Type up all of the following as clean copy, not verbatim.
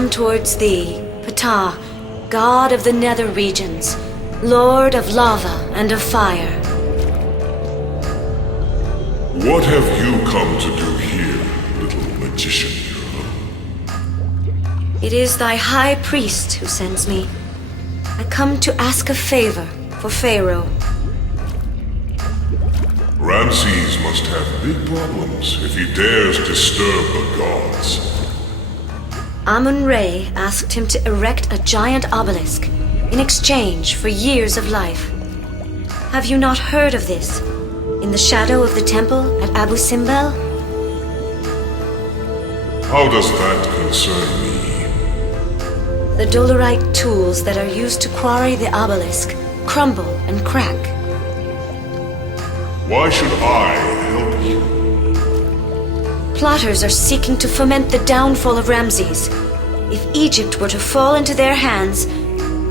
come towards thee, Ptah, god of the nether regions, lord of lava and of fire. What have you come to do here, little magician girl? It is thy high priest who sends me. I come to ask a favor for Pharaoh. Ramses must have big problems if he dares disturb the gods. Amun-Re asked him to erect a giant obelisk in exchange for years of life. Have you not heard of this? In the shadow of the temple at Abu Simbel? How does that concern me? The dolerite tools that are used to quarry the obelisk crumble and crack. Why should I help you? Plotters are seeking to foment the downfall of Ramses. If Egypt were to fall into their hands,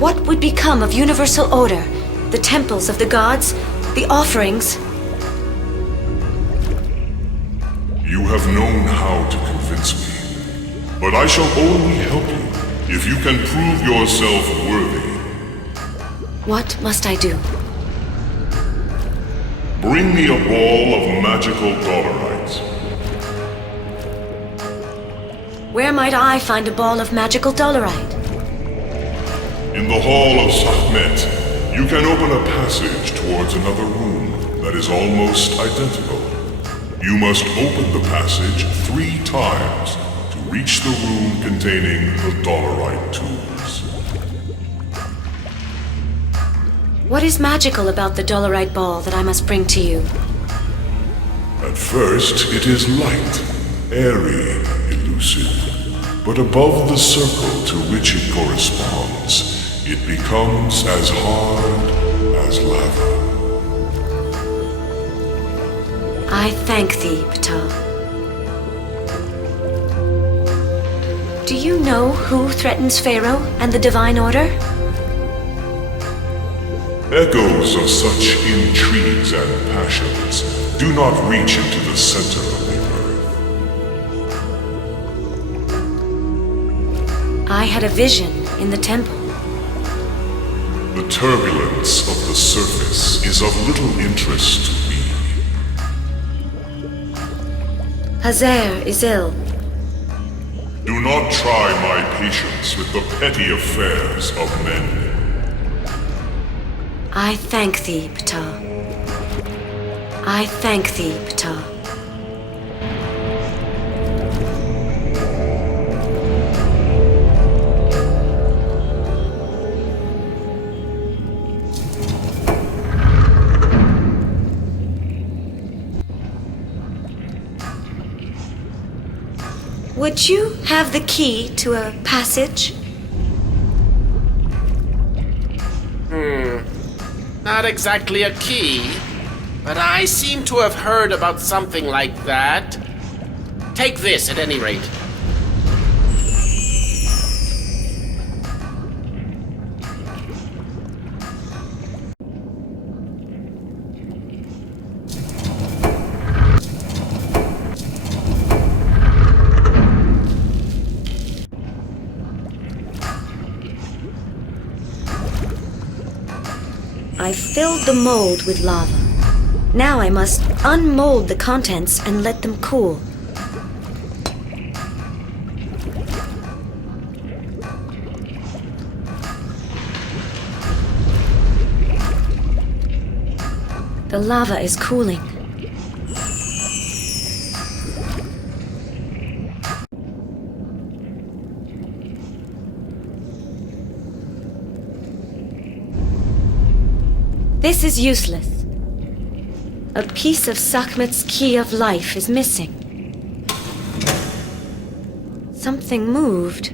what would become of universal order, the temples of the gods, the offerings? You have known how to convince me, but I shall only help you if you can prove yourself worthy. What must I do? Bring me a ball of magical dolerites. Where might I find a ball of magical dolerite? In the hall of Sekhmet, you can open a passage towards another room that is almost identical. You must open the passage 3 times to reach the room containing the dolerite tools. What is magical about the dolerite ball that I must bring to you? At first, it is light, airy, elusive. But above the circle to which it corresponds, it becomes as hard as lava. I thank thee, Ptah. Do you know who threatens Pharaoh and the Divine Order? Echoes of such intrigues and passions do not reach into the center of the earth. I had a vision in the temple. The turbulence of the surface is of little interest to me. Hazer is ill. Do not try my patience with the petty affairs of men. I thank thee, Ptah. I thank thee, Ptah. Would you have the key to a passage? Not exactly a key, but I seem to have heard about something like that. Take this at any rate. I filled the mold with lava. Now I must unmold the contents and let them cool. The lava is cooling. This is useless. A piece of Sekhmet's key of life is missing. Something moved.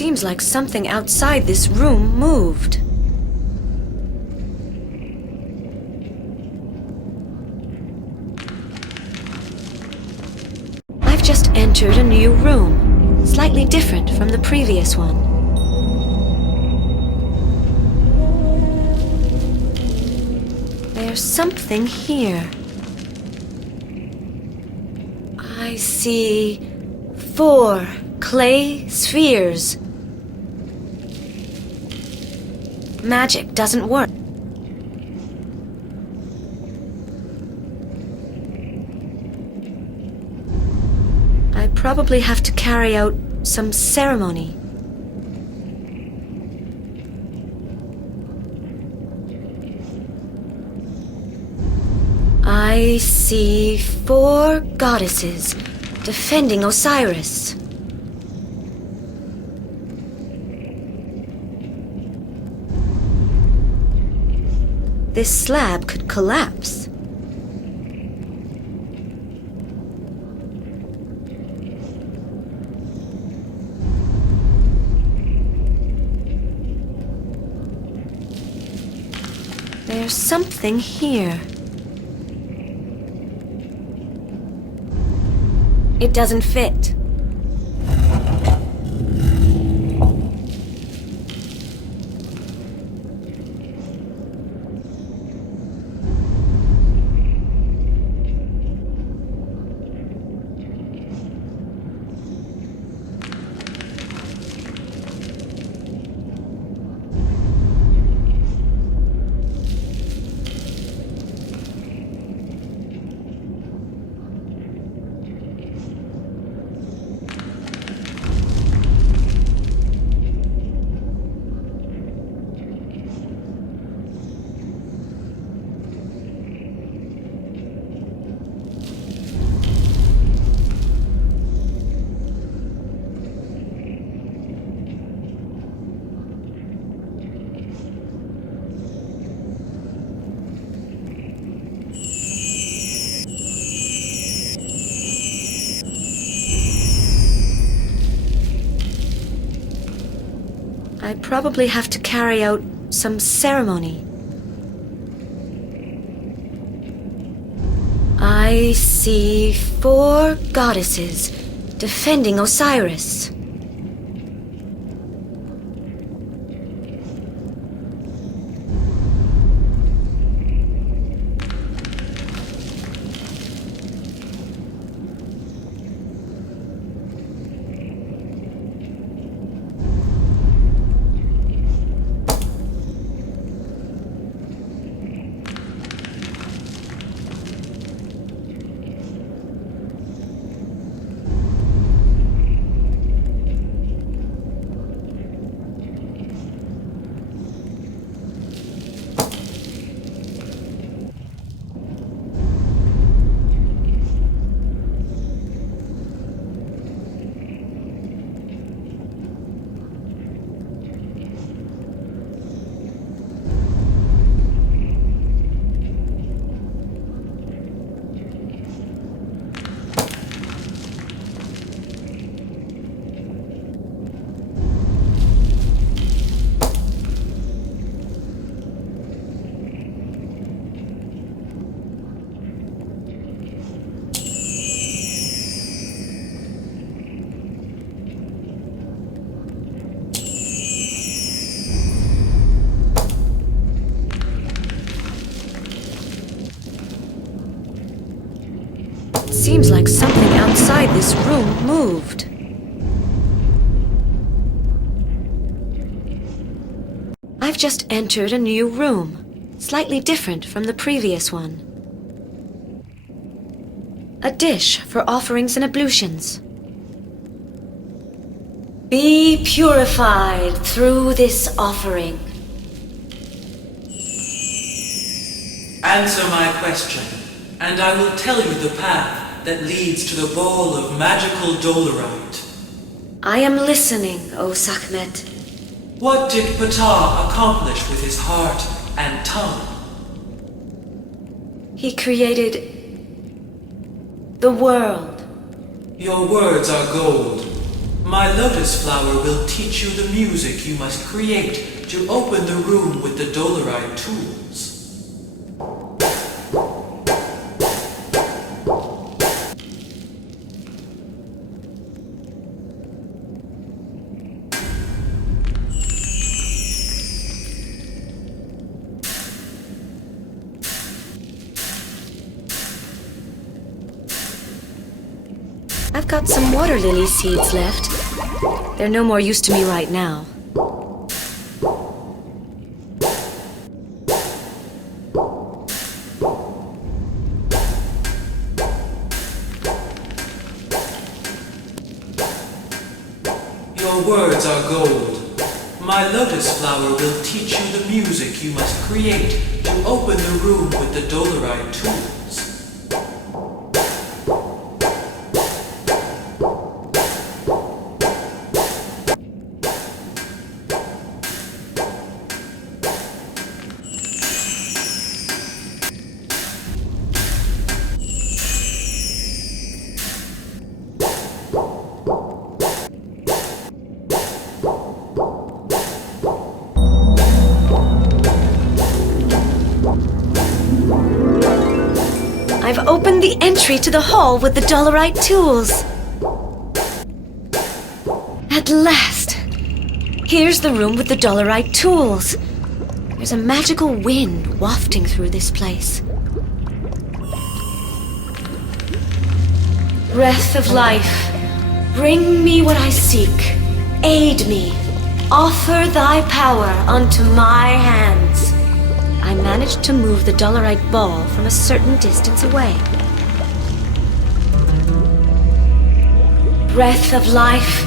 Seems like something outside this room moved. I've just entered a new room, slightly different from the previous one. There's something here. I see 4 clay spheres. Magic doesn't work. I probably have to carry out some ceremony. I see 4 goddesses defending Osiris. This slab could collapse. There's something here. It doesn't fit. I probably have to carry out some ceremony. I see 4 goddesses defending Osiris. Seems like something outside this room moved. I've just entered a new room, slightly different from the previous one. A dish for offerings and ablutions. Be purified through this offering. Answer my question, and I will tell you the path that leads to the bowl of magical dolerite. I am listening, O Sekhmet. What did Ptah accomplish with his heart and tongue? He created the world. Your words are gold. My lotus flower will teach you the music you must create to open the room with the dolerite tools. I've got some water lily seeds left. They're no more use to me right now. Your words are gold. My lotus flower will teach you the music you must create to open the room with the dolerite tools. I've opened the entry to the hall with the dolerite tools. At last! Here's the room with the dolerite tools. There's a magical wind wafting through this place. Breath of life, bring me what I seek. Aid me. Offer thy power unto my hands. I managed to move the dolerite ball from a certain distance away. Breath of life,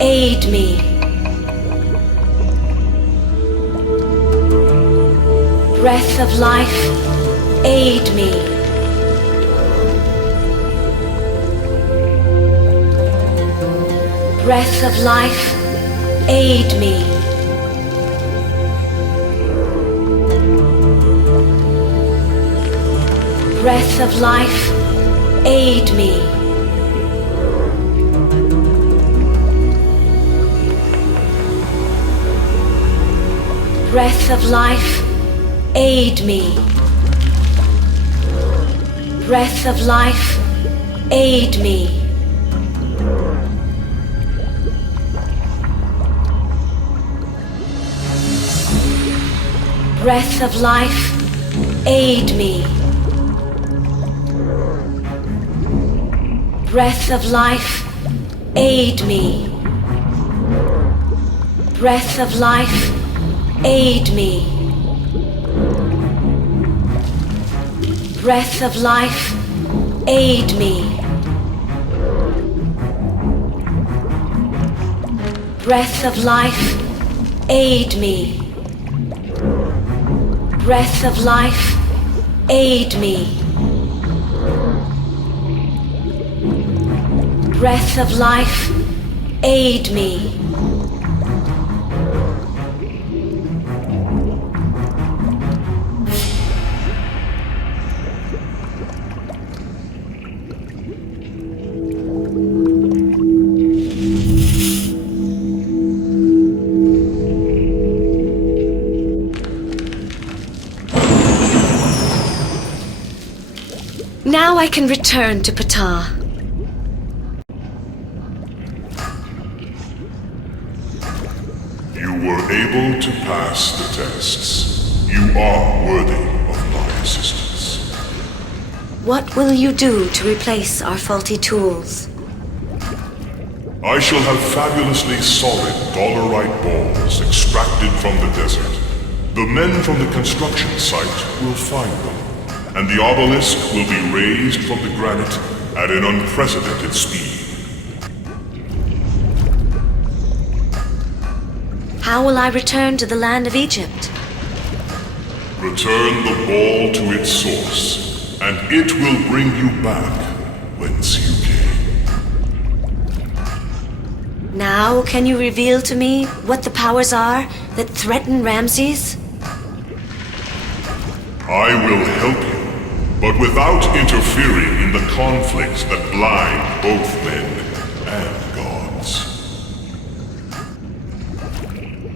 aid me. Breath of life, aid me. Breath of life, aid me. Breath of life, aid me. Breath of life, aid me. Breath of life, aid me. Breath of life, aid me. Breath of life, aid me. Breath of life, aid me. Breath of life, aid me. Breath of life, aid me. Breath of life, aid me. Breath of life, aid me. Now I can return to Ptah. You were able to pass the tests. You are worthy of my assistance. What will you do to replace our faulty tools? I shall have fabulously solid dolerite balls extracted from the desert. The men from the construction site will find them, and the obelisk will be raised from the granite at an unprecedented speed. How will I return to the land of Egypt? Return the ball to its source, and it will bring you back whence you came. Now can you reveal to me what the powers are that threaten Ramses? I will help you, but without interfering in the conflicts that blind both men and gods.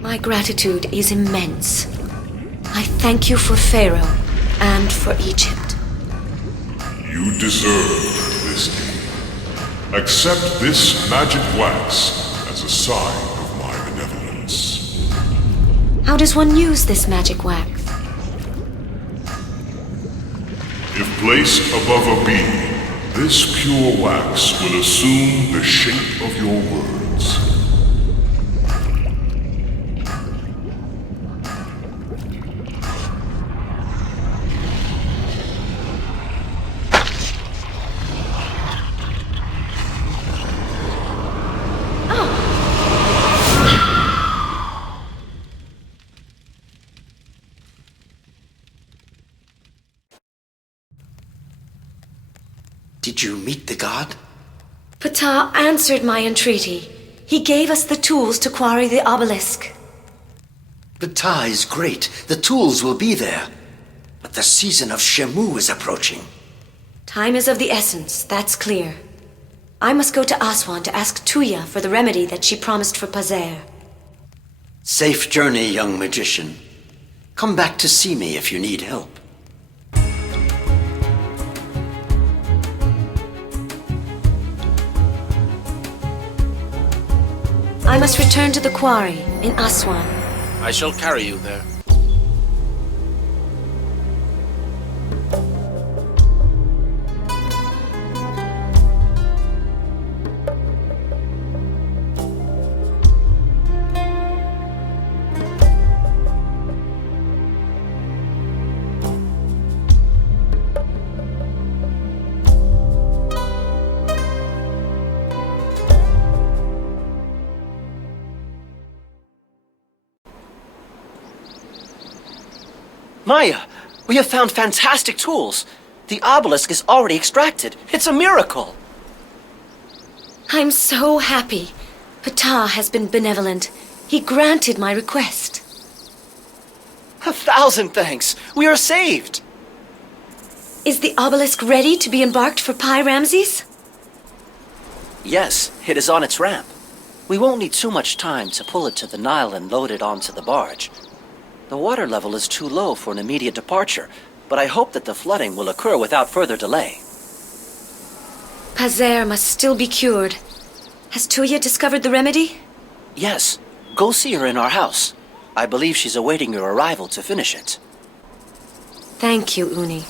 My gratitude is immense. I thank you for Pharaoh and for Egypt. You deserve this aid. Accept this magic wax as a sign of my benevolence. How does one use this magic wax? If placed above a beam, this pure wax will assume the shape of your words. Did you meet the god? Ptah answered my entreaty. He gave us the tools to quarry the obelisk. Ptah is great. The tools will be there. But the season of shemu is approaching. Time is of the essence, that's clear. I must go to Aswan to ask Tuya for the remedy that she promised for Pazer. Safe journey, young magician. Come back to see me if you need help. I must return to the quarry in Aswan. I shall carry you there. Maya, we have found fantastic tools. The obelisk is already extracted. It's a miracle. I'm so happy. Ptah has been benevolent. He granted my request. 1,000 thanks. We are saved. Is the obelisk ready to be embarked for Pi Ramses? Yes, it is on its ramp. We won't need too much time to pull it to the Nile and load it onto the barge. The water level is too low for an immediate departure, but I hope that the flooding will occur without further delay. Pazer must still be cured. Has Tuya discovered the remedy? Yes, go see her in our house. I believe she's awaiting your arrival to finish it. Thank you, Uni.